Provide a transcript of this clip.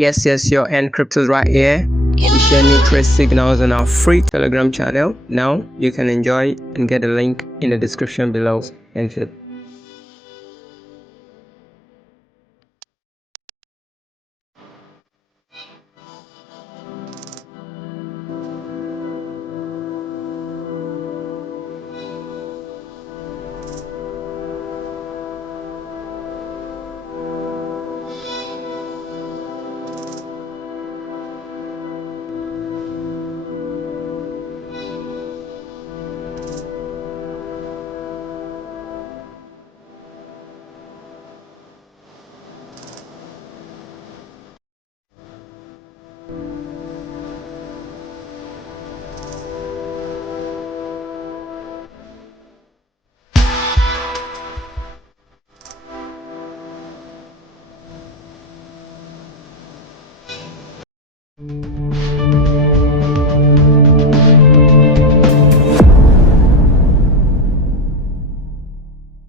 Yes, your encrypted right here. We share new trace signals on our free Telegram channel. Now you can enjoy and get a link in the description below. Thank you.